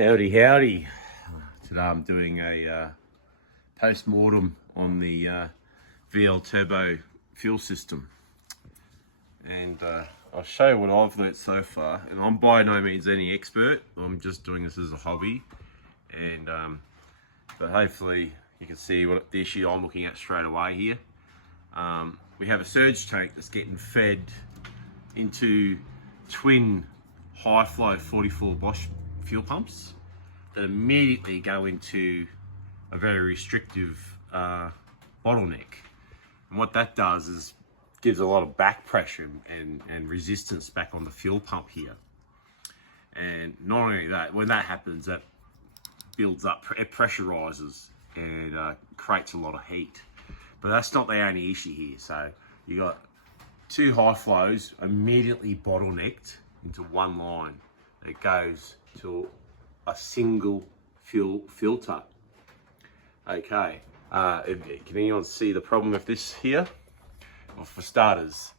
Howdy, howdy. Today I'm doing a post-mortem on the VL Turbo fuel system. And I'll show you what I've learnt so far. And I'm by no means any expert. I'm just doing this as a hobby. And but hopefully you can see what the issue I'm looking at straight away here. We have a surge tank that's getting fed into twin high flow 44 Bosch fuel pumps that immediately go into a very restrictive bottleneck. And what that does is gives a lot of back pressure and resistance back on the fuel pump here. And not only that, when that happens, that builds up, it pressurizes and creates a lot of heat. But that's not the only issue here. So you got two high flows immediately bottlenecked into one line that goes to a single fuel filter. Okay, can anyone see the problem with this here? Well, for starters,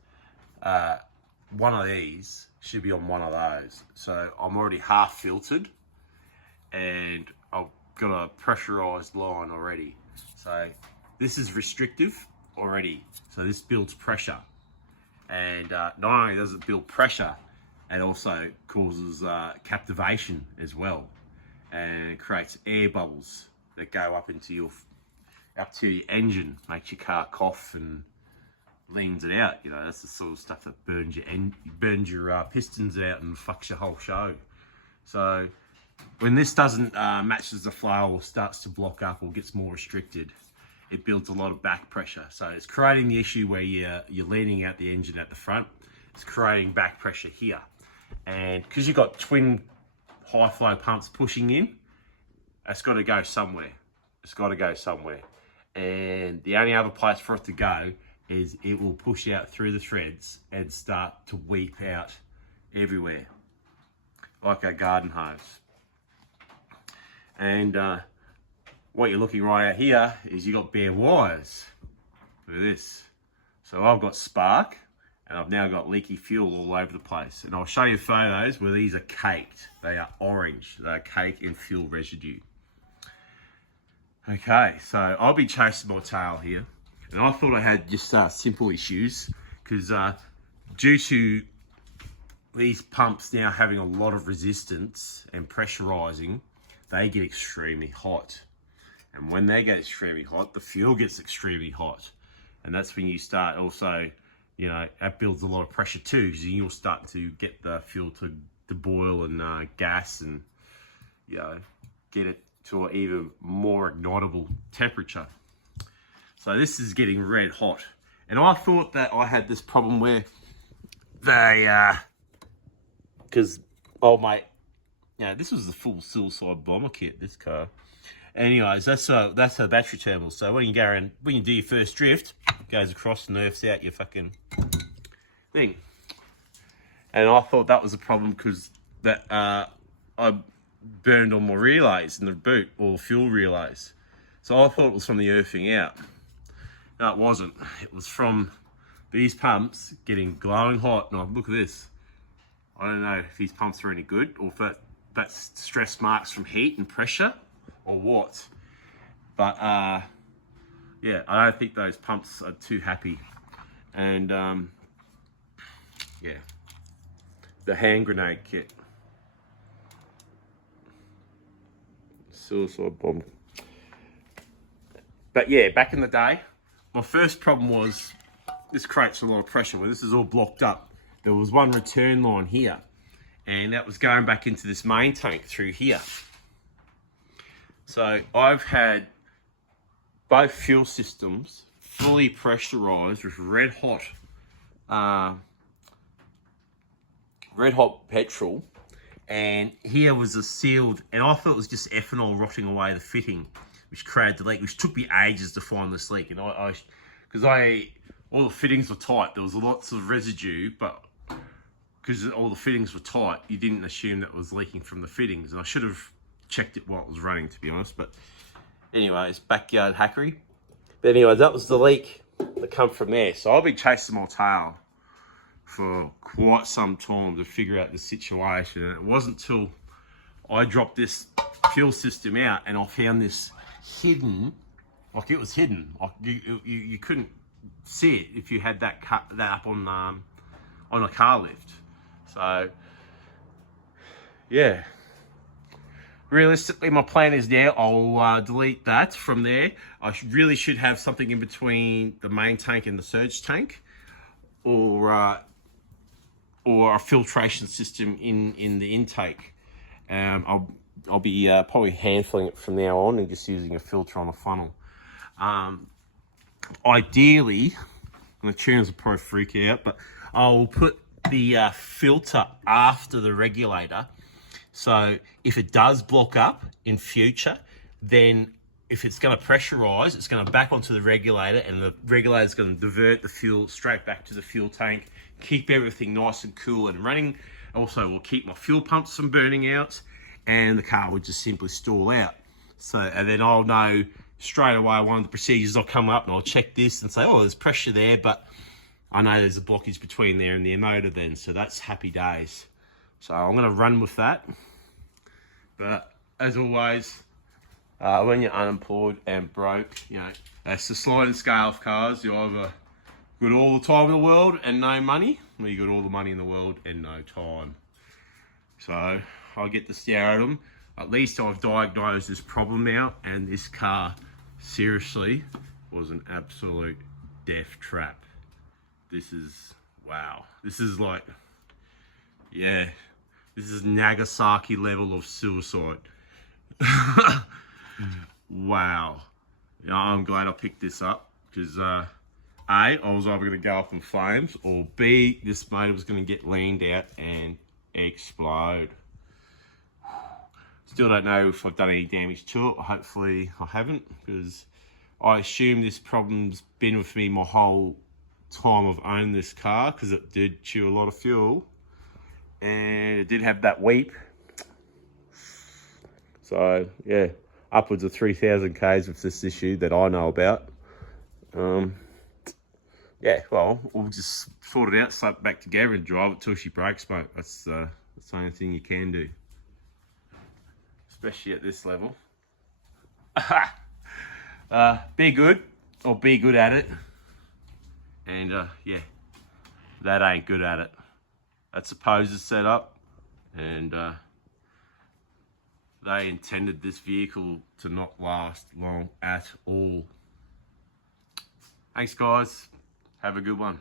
one of these should be on one of those. So I'm already half filtered and I've got a pressurized line already. So this is restrictive already. So this builds pressure. And not only does it build pressure, it also causes captivation as well, and it creates air bubbles that go up into your engine, makes your car cough and leans it out. You know, that's the sort of stuff that burns your pistons out and fucks your whole show. So when this doesn't matches the flow or starts to block up or gets more restricted, it builds a lot of back pressure. So it's creating the issue where you're leaning out the engine at the front. It's creating back pressure here. And because you've got twin high flow pumps pushing in, it's got to go somewhere. It's got to go somewhere. And the only other place for it to go is it will push out through the threads and start to weep out everywhere, like a garden hose. And what you're looking right out here is you got bare wires. Look at this. So I've got spark and I've now got leaky fuel all over the place. And I'll show you photos where these are caked. They are orange. They are caked in fuel residue. Okay, so I'll be chasing my tail here. And I thought I had just simple issues because due to these pumps now having a lot of resistance and pressurizing, they get extremely hot. And when they get extremely hot, the fuel gets extremely hot. And that's when you start also, you know, that builds a lot of pressure too, because you'll start to get the fuel to boil and gas and, you know, get it to an even more ignitable temperature. So this is getting red hot. And I thought that I had this problem where they, because, oh mate, yeah, this was the full suicide bomber kit, this car. Anyways, that's a battery terminal. So when you go around, when you do your first drift, it goes across and nerfs out your fucking thing. And I thought that was a problem because that I burned all my relays in the boot, or fuel relays. So I thought it was from the earthing out. No, it wasn't. It was from these pumps getting glowing hot. And look at this. I don't know if these pumps are any good or if that's stress marks from heat and pressure or what. But yeah, I don't think those pumps are too happy. And yeah, the hand grenade kit. Suicide bomb. But yeah, back in the day, my first problem was this creates a lot of pressure. When this is all blocked up, there was one return line here, and that was going back into this main tank through here. So I've had both fuel systems fully pressurized with red hot petrol, and here was a sealed, and I thought it was just ethanol rotting away the fitting, which created the leak, which took me ages to find this leak. And all the fittings were tight. There was lots of residue, but because all the fittings were tight, you didn't assume that it was leaking from the fittings. And I should have checked it while it was running, to be honest. But anyways, backyard hackery. But anyways, that was the leak that come from there. So I'll be chasing my tail for quite some time to figure out the situation. And it wasn't till I dropped this fuel system out, and I found this hidden, like it was hidden, like you couldn't see it if you had that up on a car lift. So yeah, realistically my plan is now I'll delete that from there. I really should have something in between the main tank and the surge tank, or a filtration system in the intake. I'll be probably handling it from now on and just using a filter on a funnel. Ideally, and the tuners will probably freak out, but I'll put the filter after the regulator. So if it does block up in future, then if it's going to pressurize, it's going to back onto the regulator, and the regulator is going to divert the fuel straight back to the fuel tank, keep everything nice and cool and running. Also will keep my fuel pumps from burning out, and the car would just simply stall out. So, and then I'll know straight away, one of the procedures, I'll come up and I'll check this and say, oh, there's pressure there, but I know there's a blockage between there and the motor then, so that's happy days. So I'm going to run with that. But as always, when you're unemployed and broke, you know, that's the sliding scale of cars. You either got all the time in the world and no money, or you got all the money in the world and no time. So I'll get to stare at them. At least I've diagnosed this problem now, and this car seriously was an absolute death trap. This is, wow. This is like, yeah, this is Nagasaki level of suicide. Wow. You know, I'm glad I picked this up, because A, I was either going to go up in flames, or B, this motor was going to get leaned out and explode. Still don't know if I've done any damage to it. Hopefully I haven't, because I assume this problem's been with me my whole time I've owned this car, because it did chew a lot of fuel and it did have that weep. So yeah, upwards of 3,000 Ks with this issue that I know about. Yeah, well, we'll just sort it out, slap it back together and drive it till she breaks, mate. That's the only thing you can do, especially at this level. Be good, or be good at it. And yeah, that ain't good at it. That's a poser setup, and they intended this vehicle to not last long at all. Thanks guys, have a good one.